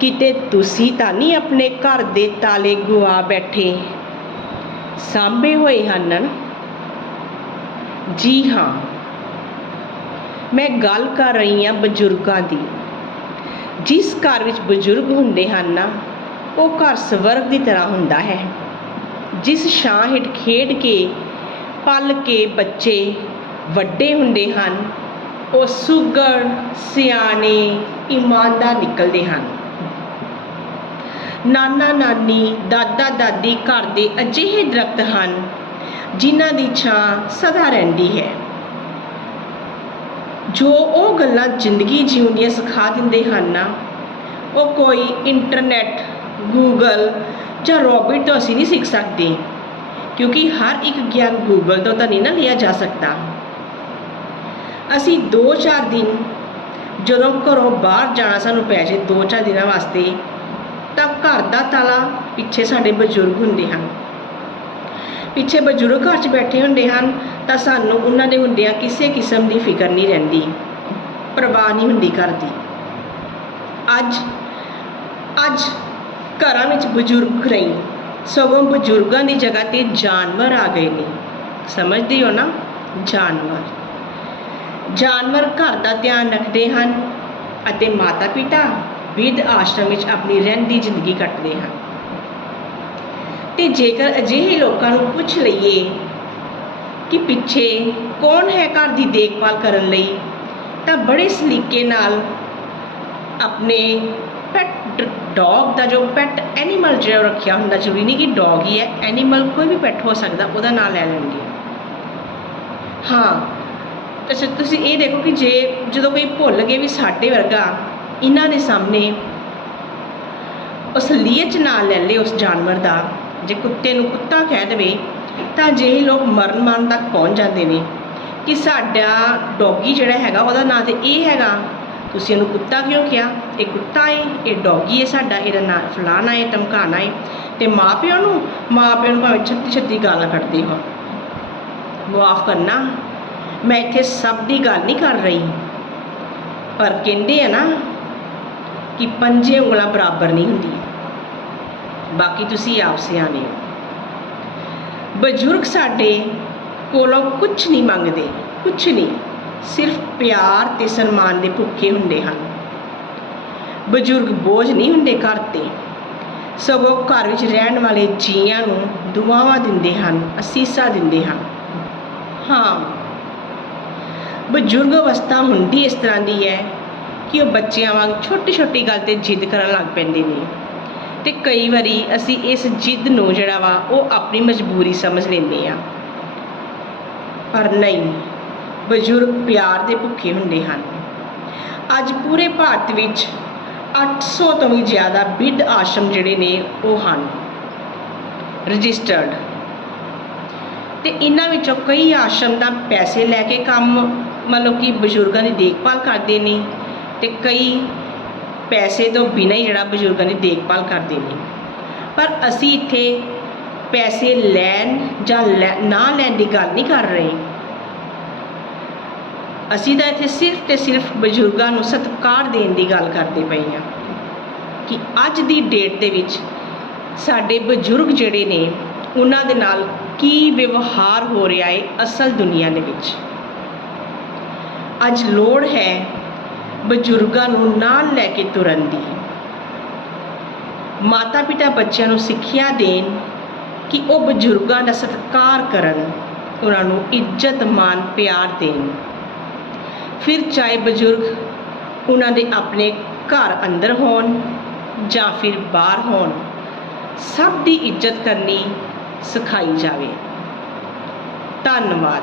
ਕਿਤੇ ਤੁਸੀਂ ਤਾਂ ਨਹੀਂ ਆਪਣੇ ਘਰ ਦੇ ਤਾਲੇ ਗੁਆ ਬੈਠੇ? ਸਾਂਭੇ ਹੋਏ ਹਨ ਜੀ ਹਾਂ। ਮੈਂ ਗੱਲ ਕਰ ਰਹੀ ਹਾਂ ਬਜ਼ੁਰਗਾਂ ਦੀ। ਜਿਸ ਘਰ ਵਿੱਚ ਬਜ਼ੁਰਗ ਹੁੰਦੇ ਹਨ ਨਾ, ਉਹ ਘਰ ਸਵਰਗ ਦੀ ਤਰ੍ਹਾਂ ਹੁੰਦਾ ਹੈ। ਜਿਸ ਛਾਂ ਹੇਠ ਖੇਡ ਕੇ, ਪਲ ਕੇ ਬੱਚੇ ਵੱਡੇ ਹੁੰਦੇ ਹਨ, ਉਹ ਸੁਘੜ ਸਿਆਣੇ, ਇਮਾਨਦਾਰ ਨਿਕਲਦੇ ਹਨ। ਨਾਨਾ, ਨਾਨੀ, ਦਾਦਾ, ਦਾਦੀ ਘਰ ਦੇ ਅਜਿਹੇ ਦਰਖਤ ਹਨ, ਜਿਨ੍ਹਾਂ ਦੀ ਛਾਂ ਸਦਾ ਰਹਿੰਦੀ ਹੈ। ਜੋ ਉਹ ਗੱਲਾਂ ਜ਼ਿੰਦਗੀ ਜਿਉਣ ਦੀਆਂ ਸਿਖਾ ਦਿੰਦੇ ਹਨ ਨਾ, ਉਹ ਕੋਈ ਇੰਟਰਨੈਟ, ਗੂਗਲ ਜਾਂ ਰੋਬਿਟ ਤੋਂ ਅਸੀਂ ਨਹੀਂ ਸਿੱਖ ਸਕਦੇ, ਕਿਉਂਕਿ ਹਰ ਇੱਕ ਗਿਆਨ ਗੂਗਲ ਤੋਂ ਤਾਂ ਨਹੀਂ ਨਾ ਲਿਆ ਜਾ ਸਕਦਾ। ਅਸੀਂ 2-4 ਦਿਨ ਜਦੋਂ ਘਰੋਂ ਬਾਹਰ ਜਾਣਾ ਸਾਨੂੰ ਪੈ ਜੇ 2-4 ਦਿਨਾਂ ਵਾਸਤੇ ਘਰ ਦਾ ਤਾਲਾ ਪਿੱਛੇ ਸਾਡੇ ਬਜ਼ੁਰਗ ਹੁੰਦੇ ਹਨ। ਪਿੱਛੇ ਬਜ਼ੁਰਗ ਘਰ 'ਚ ਬੈਠੇ ਹੁੰਦੇ ਹਨ ਤਾਂ ਸਾਨੂੰ ਉਹਨਾਂ ਦੇ ਹੁੰਦਿਆਂ ਕਿਸੇ ਕਿਸਮ ਦੀ ਫਿਕਰ ਨਹੀਂ ਰਹਿੰਦੀ, ਪਰਵਾਹ ਨਹੀਂ ਹੁੰਦੀ ਘਰ ਦੀ। ਅੱਜ ਅੱਜ ਘਰਾਂ ਵਿੱਚ ਬਜ਼ੁਰਗ ਨਹੀਂ ਸਗੋਂ ਬਜ਼ੁਰਗਾਂ ਦੀ ਜਗ੍ਹਾ ਤੇ ਜਾਨਵਰ ਆ ਗਏ ਨੇ। ਸਮਝਦੇ ਹੋ ਨਾ? ਜਾਨਵਰ। ਜਾਨਵਰ ਘਰ ਦਾ ਧਿਆਨ ਰੱਖਦੇ ਹਨ ਅਤੇ ਮਾਤਾ ਪਿਤਾ ਬਿਰਧ ਆਸ਼ਰਮ ਵਿੱਚ ਆਪਣੀ ਰਹਿਣ ਦੀ ਜ਼ਿੰਦਗੀ ਕੱਟਦੇ ਹਨ ਤੇ ਜੇਕਰ ਅਜਿਹੇ ਲੋਕਾਂ ਨੂੰ ਪੁੱਛ ਲਈਏ ਕਿ ਪਿੱਛੇ ਕੌਣ ਹੈ ਘਰ ਦੀ ਦੇਖਭਾਲ ਕਰਨ ਲਈ, ਤਾਂ ਬੜੇ ਸਲੀਕੇ ਨਾਲ ਆਪਣੇ ਪੈਟ ਡੌਗ ਦਾ ਜੋ ਪੈਟ ਐਨੀਮਲ ਜਿਹੜਾ ਰੱਖਿਆ ਹੁੰਦਾ, ਜ਼ਰੂਰੀ ਨਹੀਂ ਕਿ ਡੌਗ ਹੀ ਹੈ ਐਨੀਮਲ ਕੋਈ ਵੀ ਪੈਟ ਹੋ ਸਕਦਾ, ਉਹਦਾ ਨਾਮ ਲੈ ਲੈਣਗੇ ਹਾਂ, ਅੱਛਾ, ਤੁਸੀਂ ਇਹ ਦੇਖੋ ਕਿ ਜੇ ਜਦੋਂ ਕੋਈ ਭੁੱਲ ਗਏ ਵੀ ਸਾਡੇ ਵਰਗਾ ਇਹਨਾਂ ਦੇ ਸਾਹਮਣੇ ਉਸ ਅਸਲੀਅਤ ਨਾਲ ਲੈ ਲੇ ਉਸ ਜਾਨਵਰ ਦਾ। ਜੇ ਕੁੱਤੇ ਨੂੰ ਕੁੱਤਾ ਕਹਿ ਦੇਵੇ, ਤਾਂ ਅਜਿਹੇ ਲੋਕ ਮਰਨ ਮਰਨ ਤੱਕ ਪਹੁੰਚ ਜਾਂਦੇ ਨੇ। ਕਿ ਸਾਡਾ ਡੌਗੀ ਜਿਹੜਾ ਹੈਗਾ, ਉਹਦਾ ਨਾਂ ਤੇ ਇਹ ਹੈਗਾ, ਤੁਸੀਂ ਇਹਨੂੰ ਕੁੱਤਾ ਕਿਉਂ ਕਿਹਾ? ਇਹ ਕੁੱਤਾ ਹੈ ਇਹ ਡੌਗੀ ਹੈ ਸਾਡਾ, ਇਹਦਾ ਨਾਂ ਫਲਾਣਾ ਹੈ ਟਮਕਾਣਾ ਹੈ ਤੇ ਮਾਪਿਆਂ ਨੂੰ ਮਾਪਿਆਂ ਨੂੰ ਭਾਵੇਂ ਛੱਤੀ ਛੱਤੀ ਗਾਲਾਂ ਕੱਢਦੇ ਹੋ। ਮਾਫ਼ ਕਰਨਾ, ਮੈਂ ਇੱਥੇ ਸਭ ਦੀ ਗੱਲ ਨਹੀਂ ਕਰ ਰਹੀ। ਪਰ ਕਹਿੰਦੇ ਆ ਨਾ ਕਿ ਪੰਜੇ ਉਂਗਲਾਂ ਬਰਾਬਰ ਨਹੀਂ ਹੁੰਦੀਆਂ। ਬਾਕੀ ਤੁਸੀਂ ਆਪ ਸਿਆਣੇ ਹੋ। ਬਜ਼ੁਰਗ ਸਾਡੇ ਕੋਲੋਂ ਕੁਝ ਨਹੀਂ ਮੰਗਦੇ ਕੁਝ ਨਹੀਂ। ਸਿਰਫ ਪਿਆਰ ਤੇ ਸਨਮਾਨ ਦੇ ਭੁੱਖੇ ਹੁੰਦੇ ਹਨ। ਬਜ਼ੁਰਗ ਬੋਝ ਨਹੀਂ ਹੁੰਦੇ ਘਰ ਤੇ। ਸਗੋਂ ਘਰ ਵਿੱਚ ਰਹਿਣ ਵਾਲੇ ਜੀਆਂ ਨੂੰ ਦੁਆਵਾਂ ਦਿੰਦੇ ਹਨ, ਅਸੀਸਾਂ ਦਿੰਦੇ ਹਨ। ਹਾਂ, ਬਜ਼ੁਰਗ ਅਵਸਥਾ ਹੁੰਦੀ ਇਸ ਤਰ੍ਹਾਂ ਦੀ ਹੈ ਕਿ ਉਹ ਬੱਚਿਆਂ ਵਾਂਗ ਛੋਟੀ ਛੋਟੀ ਗੱਲ ਤੇ ਜਿੱਦ ਕਰਨ ਲੱਗ ਪੈਂਦੇ ਨੇ। ਤੇ ਕਈ ਵਾਰੀ ਅਸੀਂ ਇਸ ਜਿੱਦ ਨੂੰ ਜਿਹੜਾ ਵਾ, ਉਹ ਆਪਣੀ ਮਜਬੂਰੀ ਸਮਝ ਲੈਂਦੇ ਆ ਪਰ ਨਹੀਂ, ਬਜ਼ੁਰਗ ਪਿਆਰ ਦੇ ਭੁੱਖੇ ਹੁੰਦੇ ਹਨ। ਅੱਜ ਪੂਰੇ ਭਾਰਤ ਵਿੱਚ 800 ਤੋਂ ਵੀ ਜ਼ਿਆਦਾ ਬਿਰਧ ਆਸ਼ਰਮ ਜਿਹੜੇ ਨੇ, ਉਹ ਹਨ। ਰਜਿਸਟਰਡ। ਤੇ ਇਹਨਾਂ ਵਿੱਚੋਂ ਕਈ ਆਸ਼ਰਮ ਤਾਂ ਪੈਸੇ ਲੈ ਕੇ ਕੰਮ, ਮਤਲਬ ਕਿ ਬਜ਼ੁਰਗਾਂ ਦੀ ਦੇਖਭਾਲ ਕਰਦੇ ਨੇ। ਤੇ ਕਈ ਪੈਸੇ ਤੋਂ ਬਿਨਾਂ ਹੀ ਜਿਹੜਾ ਬਜ਼ੁਰਗਾਂ ਦੀ ਦੇਖਭਾਲ ਕਰਦੇ ਨੇ। ਪਰ ਅਸੀਂ ਇੱਥੇ ਪੈਸੇ ਲੈਣ ਜਾਂ ਲੈ- ਨਾ ਲੈਣ ਦੀ ਗੱਲ ਨਹੀਂ ਕਰ ਰਹੇ। ਅਸੀਂ ਤਾਂ ਇੱਥੇ ਸਿਰਫ ਤੇ ਸਿਰਫ ਬਜ਼ੁਰਗਾਂ ਨੂੰ ਸਤਿਕਾਰ ਦੇਣ ਦੀ ਗੱਲ ਕਰਦੇ ਪਏ ਹਾਂ ਕਿ ਅੱਜ ਦੀ ਡੇਟ ਦੇ ਵਿੱਚ ਸਾਡੇ ਬਜ਼ੁਰਗ ਜਿਹੜੇ ਨੇ, ਉਹਨਾਂ ਦੇ ਨਾਲ ਕੀ ਵਿਵਹਾਰ ਹੋ ਰਿਹਾ ਹੈ ਅਸਲ ਦੁਨੀਆ ਦੇ ਵਿੱਚ। ਅੱਜ ਲੋੜ ਹੈ ਬਜ਼ੁਰਗਾਂ ਨੂੰ ਨਾਲ ਲੈ ਕੇ ਤੁਰਨ ਦੀ। ਮਾਤਾ ਪਿਤਾ ਬੱਚਿਆਂ ਨੂੰ ਸਿੱਖਿਆ ਦੇਣ ਕਿ ਉਹ ਬਜ਼ੁਰਗਾਂ ਦਾ ਸਤਿਕਾਰ ਕਰਨ, ਉਹਨਾਂ ਨੂੰ ਇੱਜ਼ਤ ਮਾਨ ਪਿਆਰ ਦੇਣ। ਫਿਰ ਚਾਹੇ ਬਜ਼ੁਰਗ ਉਹਨਾਂ ਦੇ ਆਪਣੇ ਘਰ ਅੰਦਰ ਹੋਣ ਜਾਂ ਫਿਰ ਬਾਹਰ ਹੋਣ, ਸਭ ਦੀ ਇੱਜ਼ਤ ਕਰਨੀ ਸਿਖਾਈ ਜਾਵੇ। ਧੰਨਵਾਦ।